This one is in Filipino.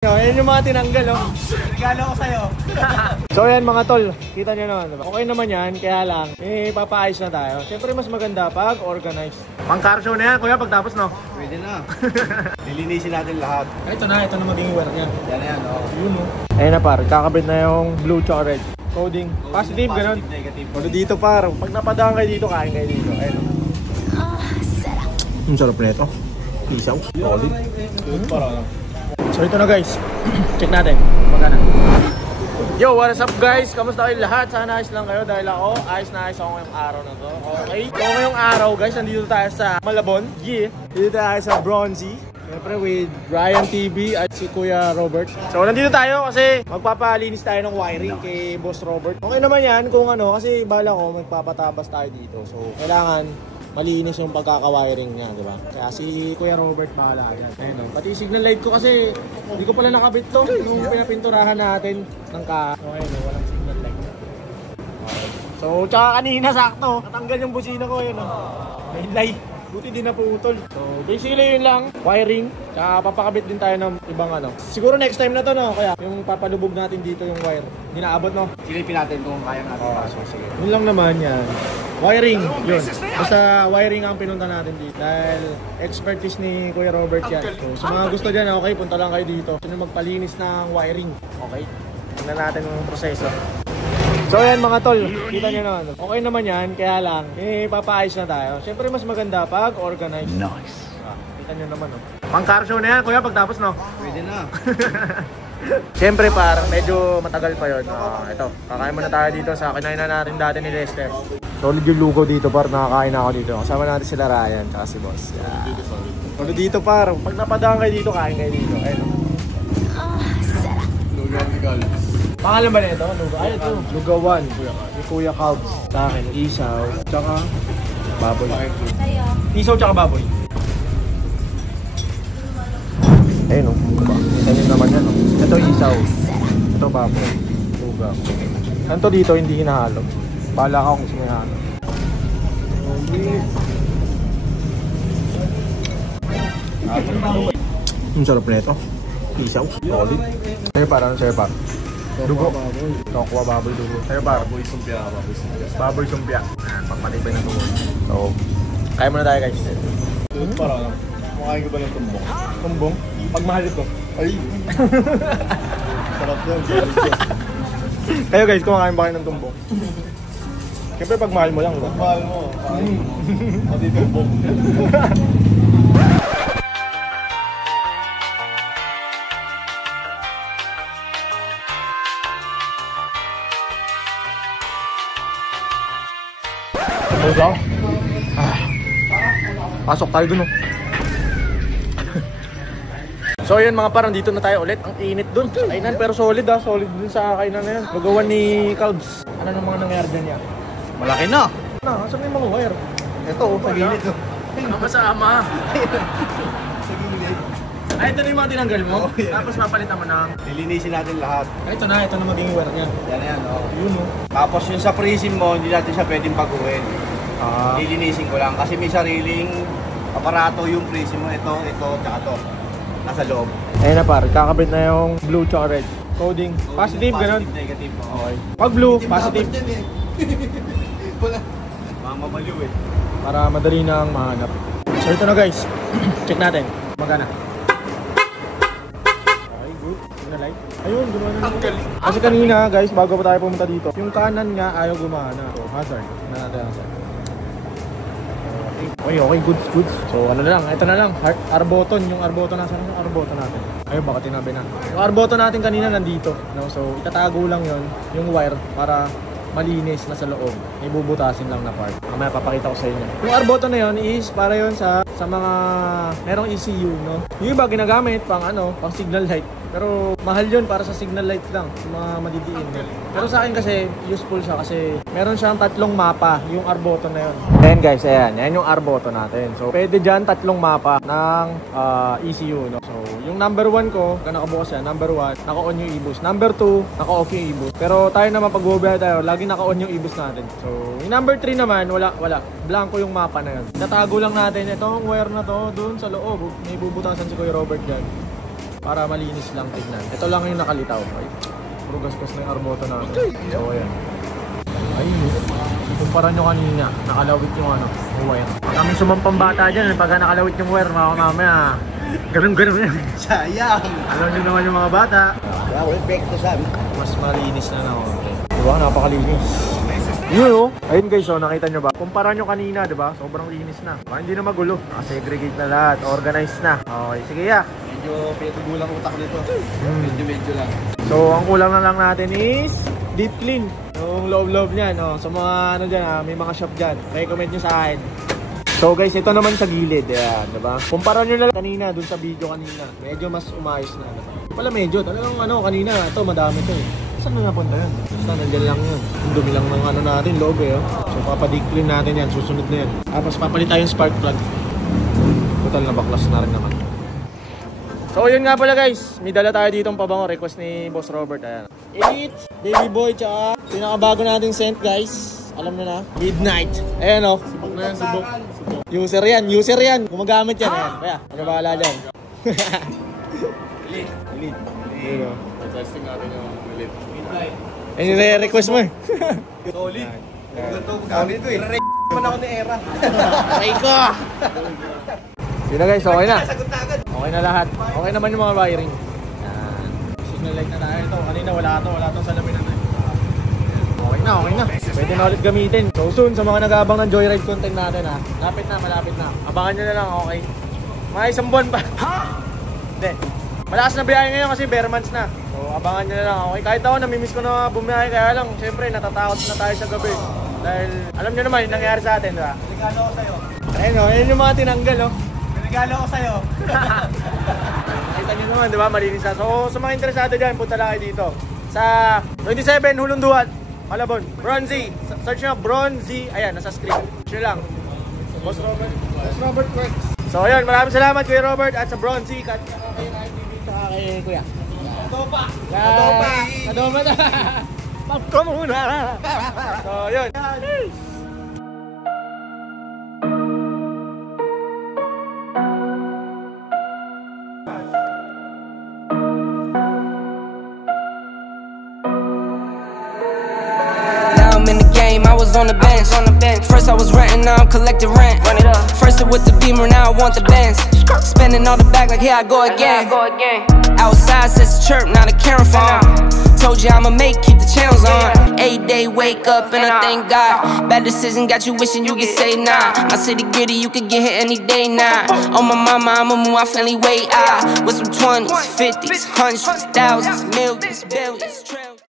Yan yung mga tinanggal, oh. Regalo ko sa'yo. So yan mga tol, kita nyo naman, diba? Okay naman yan, kaya lang, papaayos na tayo. Siyempre mas maganda pag organized. Pang car show na yan, kuya, pagtapos no? Pwede na. Lilinisin natin lahat. Ito na magiging work niya. Yan na yan, oh. Yun, oh. Ayun na par, kakabit na yung blue tsaka red. Coding, positive, ganun. Positive, negative. Pero dito par, pag napadaan kayo dito, kain kayo dito. Ayun, oh. Ang sarap na ito. Isaw, solid. So ito na guys, check natin magana. Yo, what is up guys? Kamusta kayo lahat? Sana ayos lang kayo dahil ako ayos na ayos ako ngayong araw na to. Okay? So ngayong araw guys, nandito tayo sa Malabon. Yeah. Dito tayo sa Bronzy. Siyempre with Ryan TV at si Kuya Robert. So nandito tayo kasi magpapalinis tayo ng wiring kay Boss Robert. Okay naman yan kung ano, kasi bala ko magpapatabas tayo dito. So kailangan malinis yung pagkaka-wiring niya, di ba? Kaya si Kuya Robert bahala yan. Ayun, pati signal light ko kasi hindi ko pala nakabit to. Yung pinapinturahan natin ng okay, walang signal light. Okay. So, tsaka kanina sakto, natanggal yung busina ko yun. May light. Buti din na putol. So, basically yun lang. Wiring. Tsaka papakabit din tayo ng ibang ano. Siguro next time na to, no? Kaya yung papalubog natin dito yung wire. Hindi naabot, no? Silipin natin kung kaya natin. So, sige. Yun lang naman yan. Wiring, yun. Basta wiring ang pinunta natin dito. Dahil expertise ni Kuya Robert yan. So, sa mga gusto dyan, okay, punta lang kayo dito. Sino magpalinis ng wiring. Okay? Tingnan natin yung proseso. So yan mga tol, kita nyo naman. Okay naman yan, kaya lang, papaayos na tayo. Siyempre mas maganda pag organized. Nice. Kita nyo naman, oh. Pang car show na yan, kuya, pagtapos no? Pwede na. Siyempre par, medyo matagal pa yun. Ito, kakain muna tayo dito sa kinainan natin dati ni Lester. Solid yung lugaw dito par, nakakain ako dito. Kasama natin sila Ryan, tsaka si Boss. Yeah. Solid dito par, pag napadaan kayo dito, kain kayo dito. Ayun. Lugaw ni Carlos. Pangalan ba nito? Lugaw? Ay, ito. Lugawan. Ni Kuya Calbs. Sa akin, isaw, tsaka baboy. Isaw tsaka baboy. Ayun, no. Kita nyo naman yan, no. Ito isaw. Ito baboy. Lugaw. Ganito dito, hindi hinahalo. Bahala ka kung gusto mo hinahalo. Ang sarap na ito. Isaw. Solid. Sa'yo para, sa'yo para. Dugo. Tokwa baboy dugo. Sa'yo para. Baboy sumpia, baboy sumpia. Baboy sumpia. Pagmatibay ng dugo. So, kaya muna tayo guys. Para lang. Kumakain ka ba ng tumbong? Tumbong? Pagmahal ito. Ay! Sarap yan. Kayo guys, kumakain ba kayo ng tumbong? Siyempre pagmahal mo lang. Pagmahal mo. Pati tumbong. Lugaw? Pasok tayo dun, oh. So yun mga parang dito na tayo ulit. Ang init dun sa kainan, pero solid ah. Solid dun sa kainan na yan. Lugawan ni Calbs. Ano nang mga nangyari dyan yan? Malaki na. Saan may mga wire? Ito, sa gilid. Ang kasama. Sa gilid. Ay, ito na yung mga tinanggal mo. Oh, yeah. Tapos papalitan mo na. Lilinisin natin lahat. Ito na magiging wire niya. Yan na yan, oh. Yun, oh. Tapos yung sa prism mo, hindi natin siya pwedeng baguhin. Lilinisin ko lang kasi may sariling aparato yung prism mo. Ito, tsaka ito. Nasa loob. Ayun na par, kakabit na yung blue tsaka red. Coding. Positive, ganun. Positive, negative. Okay. Pag blue, positive. Wala. Mamamaliw eh. Para madali na ang mahanap. So ito na guys. Check natin. Magana. Okay, good. Yung light. Ayun, gumana na. Kasi kanina guys, bago pa tayo pumunta dito, yung kanan nga ayaw gumana. So hazard. Na natin hazard. Okay, goods. So ano na lang, ito na lang, R-button, yung R-button nasaan yung R-button natin? Ayun, baka tinabi na. Yung R-button natin kanina nandito, no? So itatago lang yon yung wire para malinis na sa loob. May bubutasin lang na part. Mamaya papakita ko sa inyo. Yung R-button na yon is para yon sa mga merong ECU, no? Yung iba ginagamit pang pang signal light. Pero mahal yun para sa signal light lang, mga madidiin. Pero sa akin kasi useful siya kasi meron siyang tatlong mapa, yung R-button na yun. Ayan guys, ayan yung R-button natin. So pwede dyan tatlong mapa ng ECU, no? So yung number 1 ko, nakabukas yan, number 1, naka-on yung e-boost. Number 2, naka-off yung e-boost. Pero tayo naman pag bubuhay tayo, lagi naka-on yung e-boost natin. So yung number 3 naman, wala. Blanco yung mapa na yun. Natago lang natin itong wire na to dun sa loob. May bubutasan si Kuya Robert dyan. para malinis lang tignan. Ito lang yung nakalitaw. Ay, puro gasgas na yung armoto natin. So ayan. Ay, kumpara nyo kanina, nakalawit yung ano, wire. Kaming sumampang bata dyan, pagka nakalawit yung wire, mamaya, ganun-ganun yan. Sayang! Alam nyo naman yung mga bata. Wala ko epekto sabi. Mas malinis na na konti. Diba? Napakalinis. Yun o. Ayun guys, so nakita nyo ba? Kumpara nyo kanina, diba? Sobrang linis na. Hindi na magulo. Segregate na lahat. Organized na. Okay, sige ya. Medyo pinatugulang utak nito. Medyo lang. So, ang kulang na lang natin is deep clean. Yung loob-loob niyan, no? Sa mga ano dyan, may mga shop dyan. Recommend nyo sa akin. So guys, ito naman sa gilid. Ayan, diba? Kumpara nyo na lang kanina, dun sa video kanina. Medyo mas umayos na. Diba? Pala medyo, talagang ano, kanina, ito madami to eh. Saan na napunta yun? Basta nandyan lang yun. Yung dumi lang ng ano natin, loob eh. Oh. So papadeep clean natin yan, susunod na yan. Tapos papalit tayong spark plug. Total na baklas na rin naman. So yun nga pala guys, may dala tayo ditong pabango, request ni Boss Robert. Ayan. Elite, Baby Boy, tsaka pinakabago nating scent guys. Alam nyo na, Midnight. Ayan o, subok na yan, subok. User yan, gumagamit yan. Ayan, kaya, magbahala dyan. Elite. Ayan o. Testing natin yung Elite. Midnight. Ayan yung request mo eh. Solid. Ito ito eh. Naman ako ni Era. Try ko! Sino guys, okay na? Okay na lahat. Okay naman yung mga wiring. Yan. Signal light na tayo ito. Kanina wala itong salamin na. Okay na. Pwede na ulit gamitin. So soon, sa mga nag-aabang ng Joyride content natin ha. Malapit na. Abangan nyo na lang, okay? Mga isang buwan pa. Hindi. Malakas na biyahe ngayon kasi bare months na. So abangan nyo na lang, okay? Kahit ako, namimiss ko na bumiyahe. Kaya lang, syempre, natatakot na tayo sa gabi. Dahil, alam nyo naman yung nangyari sa atin, diba? Regalo ko sa'yo. Ayun o, yun yung mga tinanggal o. Regalo ko sa'yo. Nakita nyo naman, diba? Malinis na. So, sa mga interesado dyan, punta lang kayo dito. Sa 27, Hulunduan, Malabon. Bronzy. Search nyo, Bronzy. Ayan, nasa screen. Search nyo lang. Boss Robert Works. So, ayun. Maraming salamat, Kuya Robert. At sa Bronzy, kat kay TV, saka kay Kuya. Kadopa na. Pop ko muna. So, ayun. I was on the bench. First I was renting, now I'm collecting rent. First it with the Beamer, now I want the Benz. Spending all the bag like here I go again. Outside says chirp, now the camera phone. Told you I'ma keep the channels on. 8-day wake up and I thank God. Bad decision got you wishing you could say nah. My city gritty, you could get hit any day now. On my mama, I'ma move my family way out. With some 20s, 50s, hundreds, thousands, millions, billions, trillions.